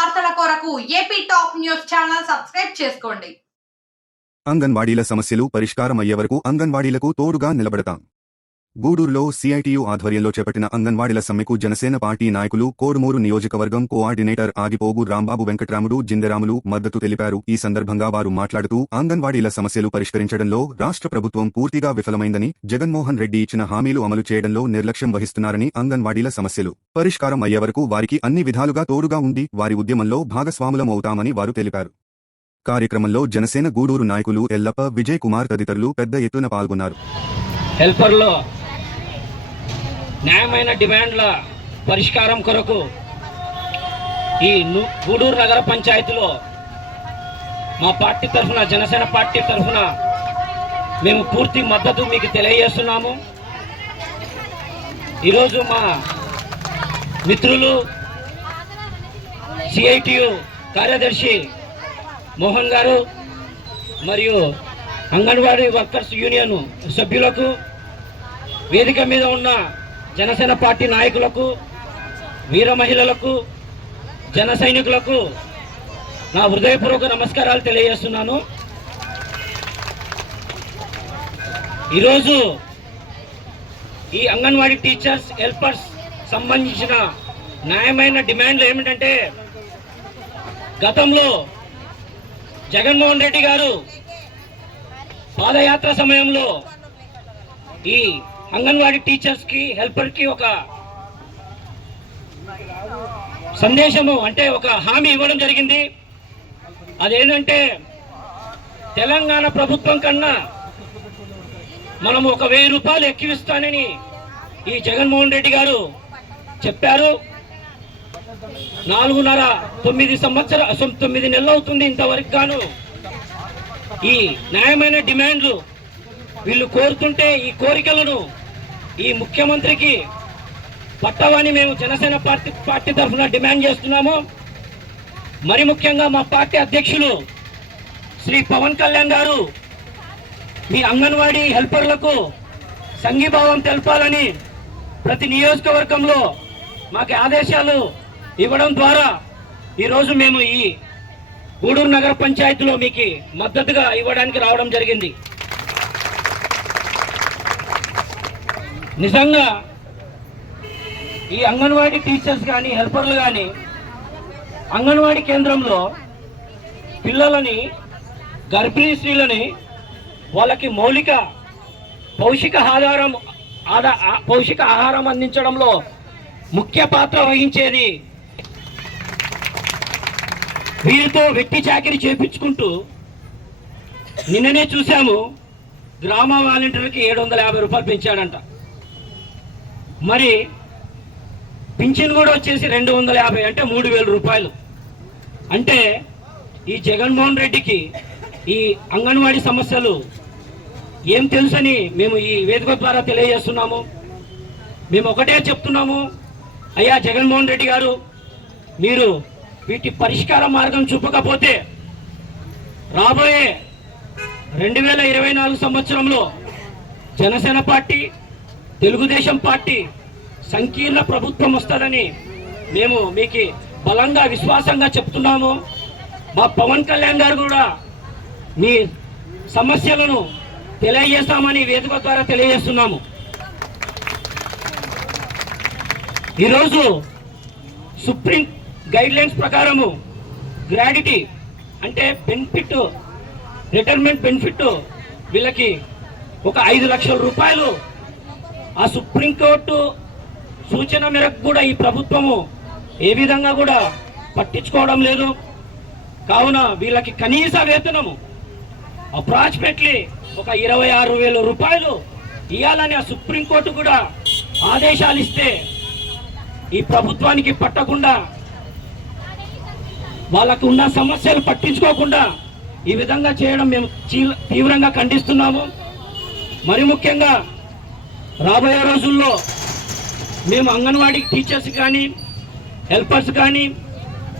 వార్తల కొరకు AP top news channel subscribe చేసుకోండి. అంగన్వాడీల సమస్యలు పరిష్కారం అయ్యే వరకు అంగన్వాడీలకు తోడుగా నిలబడతాం. గూడూరులో సీఐటియు ఆధ్వర్యంలో చేపట్టిన అంగన్వాడీల సమ్మెకు జనసేన పార్టీ నాయకులు కోడుమూరు నియోజకవర్గం కోఆర్డినేటర్ ఆగిపోగు రాంబాబు వెంకట్రాముడు జిందరాములు మద్దతు తెలిపారు. ఈ సందర్భంగా వారు మాట్లాడుతూ అంగన్వాడీల సమస్యలు పరిష్కరించడంలో రాష్ట్ర ప్రభుత్వం పూర్తిగా విఫలమైందని జగన్మోహన్ రెడ్డి ఇచ్చిన హామీలు అమలు చేయడంలో నిర్లక్ష్యం వహిస్తున్నారని అంగన్వాడీల సమస్యలు పరిష్కారం అయ్యే వరకు వారికి అన్ని విధాలుగా తోడుగా ఉండి వారి ఉద్యమంలో భాగస్వాములమవుతామని వారు తెలిపారు. కార్యక్రమంలో జనసేన గూడూరు నాయకులు ఎల్లప్ప విజయ్ కుమార్ తదితరులు పెద్ద ఎత్తున పాల్గొన్నారు. హెల్పర్లో న్యాయమైన డిమాండ్ల పరిష్కారం కొరకు ఈ గూడూరు నగర పంచాయతీలో మా పార్టీ తరఫున జనసేన పార్టీ తరఫున మేము పూర్తి మద్దతు మీకు తెలియజేస్తున్నాము. ఈరోజు మా మిత్రులు సిఐటియు కార్యదర్శి మోహన్ గారు మరియు అంగన్వాడీ వర్కర్స్ యూనియన్ సభ్యులకు వేదిక మీద ఉన్న జనసేన పార్టీ నాయకులకు వీర మహిళలకు జన సైనికులకు నా హృదయపూర్వక నమస్కారాలు తెలియజేస్తున్నాను. ఈరోజు ఈ అంగన్వాడీ టీచర్స్ హెల్పర్స్ సంబంధించిన న్యాయమైన డిమాండ్లు ఏమిటంటే గతంలో జగన్మోహన్ రెడ్డి గారు పాదయాత్ర సమయంలో ఈ అంగన్వాడీ టీచర్స్కి హెల్పర్కి ఒక సందేశము అంటే ఒక హామీ ఇవ్వడం జరిగింది. అదేంటంటే తెలంగాణ ప్రభుత్వం కన్నా మనం ఒక వెయ్యి రూపాయలు ఎక్కిస్తానని ఈ జగన్మోహన్ రెడ్డి గారు చెప్పారు. నాలుగున్నర తొమ్మిది సంవత్సర తొమ్మిది నెలలు అవుతుంది ఇంతవరకు గాను. ఈ న్యాయమైన డిమాండ్లు వీళ్ళు కోరుతుంటే ఈ కోరికలను ఈ ముఖ్యమంత్రికి పట్టవని మేము జనసేన పార్టీ పార్టీ తరఫున డిమాండ్ చేస్తున్నాము. మరి ముఖ్యంగా మా పార్టీ అధ్యక్షులు శ్రీ పవన్ కళ్యాణ్ గారు మీ అంగన్వాడీ హెల్పర్లకు సంఘీభావం తెలపాలని ప్రతి నియోజకవర్గంలో మాకు ఆదేశాలు ఇవ్వడం ద్వారా ఈరోజు మేము ఈ గూడూరు నగర పంచాయతీలో మీకు మద్దతుగా ఇవ్వడానికి రావడం జరిగింది. నిజంగా ఈ అంగన్వాడీ టీచర్స్ కానీ హెల్పర్లు కానీ అంగన్వాడీ కేంద్రంలో పిల్లలని గర్భిణీ స్త్రీలని వాళ్ళకి మౌలిక పౌషిక ఆధారం ఆదా పౌషిక ఆహారం అందించడంలో ముఖ్య పాత్ర వహించేది వీరితో వెట్టి చాకిరి చేపించుకుంటూ నిన్ననే చూశాము గ్రామ వాలంటీర్కి ఏడు వందల యాభై రూపాయలు పెంచాడంట. మరి పింఛన్ కూడా వచ్చేసి రెండు వందల యాభై అంటే మూడు వేల రూపాయలు. అంటే ఈ జగన్మోహన్ రెడ్డికి ఈ అంగన్వాడీ సమస్యలు ఏం తెలుసని మేము ఈ వేదిక ద్వారా తెలియజేస్తున్నాము. మేము ఒకటే చెప్తున్నాము. అయ్యా జగన్మోహన్ రెడ్డి గారు మీరు వీటి పరిష్కార మార్గం చూపకపోతే రాబోయే రెండు వేల ఇరవై నాలుగు సంవత్సరంలో జనసేన పార్టీ తెలుగుదేశం పార్టీ సంకీర్ణ ప్రభుత్వం వస్తుందని మేము మీకు బలంగా విశ్వాసంగా చెప్తున్నాము. మా పవన్ కళ్యాణ్ గారు కూడా మీ సమస్యలను తెలియజేస్తామని వేదిక ద్వారా తెలియజేస్తున్నాము. ఈరోజు సుప్రీం గైడ్ లైన్స్ ప్రకారము గ్రాడ్యుటీ అంటే బెనిఫిట్ రిటైర్మెంట్ బెనిఫిట్ వీళ్ళకి ఒక ఐదు లక్షల రూపాయలు ఆ సుప్రీంకోర్టు సూచన మేరకు కూడా ఈ ప్రభుత్వము ఏ విధంగా కూడా పట్టించుకోవడం లేదు. కావున వీళ్ళకి కనీస వేతనము అప్రాక్సిమేట్లీ ఒక ఇరవై ఆరు వేల రూపాయలు ఇవ్వాలని ఆ సుప్రీంకోర్టు కూడా ఆదేశాలు ఇస్తే ఈ ప్రభుత్వానికి పట్టకుండా వాళ్ళకు ఉన్న సమస్యలు పట్టించుకోకుండా ఈ విధంగా చేయడం మేము తీవ్రంగా ఖండిస్తున్నాము. మరి ముఖ్యంగా రాబోయే రోజుల్లో మేము అంగన్వాడీ టీచర్స్ కానీ హెల్పర్స్ కానీ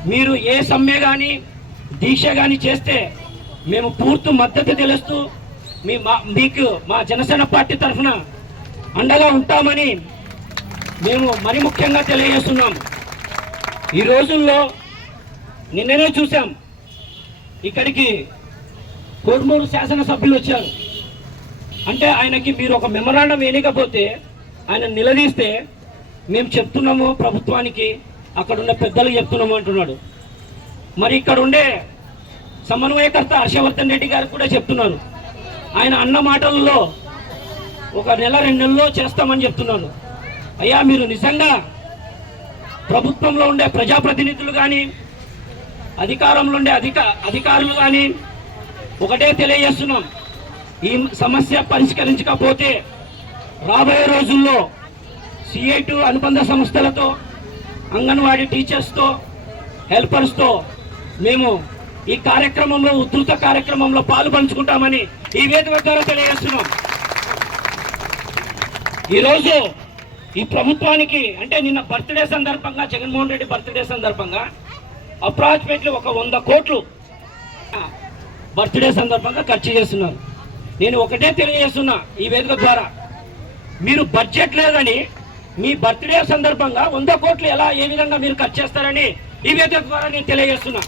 మీరు ఏ సమ్మె కానీ దీక్ష కానీ చేస్తే మేము పూర్తి మద్దతు తెలుస్తూ మీ మా- మీకు మా జనసేన పార్టీ తరఫున అండగా ఉంటామని మేము మరి ముఖ్యంగా తెలియజేస్తున్నాం. ఈ రోజుల్లో నిన్ననే చూసాం ఇక్కడికి కోడుమూరు శాసనసభ్యులు వచ్చారు. అంటే ఆయనకి మీరు ఒక మెమరాండం వేయకపోతే ఆయన నిలదీస్తే మేము చెప్తున్నాము ప్రభుత్వానికి అక్కడ ఉన్న పెద్దలు చెప్తున్నాము అంటున్నాడు. మరి ఇక్కడ ఉండే సమన్వయకర్త హర్షవర్ధన్ రెడ్డి గారు కూడా చెప్తున్నారు. ఆయన అన్న మాటల్లో ఒక నెల రెండు నెలల్లో చేస్తామని చెప్తున్నాను. అయ్యా మీరు నిజంగా ప్రభుత్వంలో ఉండే ప్రజాప్రతినిధులు కానీ అధికారంలో ఉండే అధిక అధికారులు కానీ ఒకటే తెలియజేస్తున్నాం. ఈ సమస్య పరిష్కరించకపోతే రాబోయే రోజుల్లో సిఐటు అనుబంధ సంస్థలతో అంగన్వాడీ టీచర్స్తో హెల్పర్స్తో మేము ఈ కార్యక్రమంలో ఉధృత కార్యక్రమంలో పాలు పంచుకుంటామని ఈ వేదిక ద్వారా తెలియజేస్తున్నాం. ఈరోజు ఈ ప్రభుత్వానికి అంటే నిన్న బర్త్డే సందర్భంగా జగన్మోహన్ రెడ్డి బర్త్డే సందర్భంగా అప్రాచ్మెంట్లీ ఒక వంద కోట్లు బర్త్డే సందర్భంగా ఖర్చు చేస్తున్నారు. నేను ఒకటే తెలియజేస్తున్నా ఈ వేదిక ద్వారా. మీరు బడ్జెట్ లేదని మీ బర్త్డే సందర్భంగా వంద కోట్లు ఎలా ఏ విధంగా మీరు ఖర్చు చేస్తారని ఈ వేదిక ద్వారా నేను తెలియజేస్తున్నా.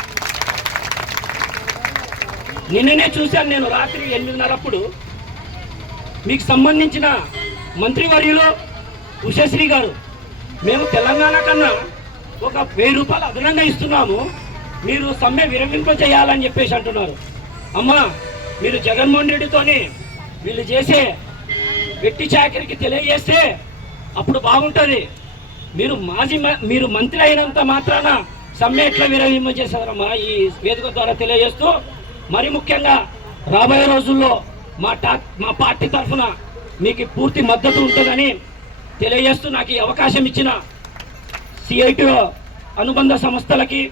నిన్ననే చూశాను నేను రాత్రి ఎనిమిదిన్నరప్పుడు. మీకు సంబంధించిన మంత్రివర్యులు ఉషశ్రీ గారు మేము తెలంగాణ కన్నా ఒక వెయ్యి రూపాయలు అదనంగా ఇస్తున్నాము. మీరు సమ్మె విరమింప చేయాలని చెప్పేసి అంటున్నారు. అమ్మా మీరు జగన్మోహన్ రెడ్డితోని వీళ్ళు చేసే వెట్టి చాకరికి తెలియజేస్తే అప్పుడు బాగుంటుంది. మీరు మాజీ మీరు మంత్రి అయినంత మాత్రాన సమ్మె ఎట్లా విరమింప చేశారమ్మా ఈ వేదిక ద్వారా తెలియజేస్తూ మరి ముఖ్యంగా రాబోయే రోజుల్లో మా టా మా పార్టీ తరఫున మీకు పూర్తి మద్దతు ఉంటుందని తెలియజేస్తూ నాకు ఈ అవకాశం ఇచ్చిన సిఐటి అనుబంధ సంస్థలకి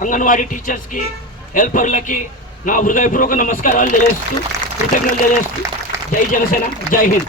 అంగన్వాడీ టీచర్స్కి హెల్పర్లకి నా హృదయపూర్వక నమస్కారాలు తెలియస్తూ కృతజ్ఞతలు తెలియస్తూ జై జనసేన జై హింద్.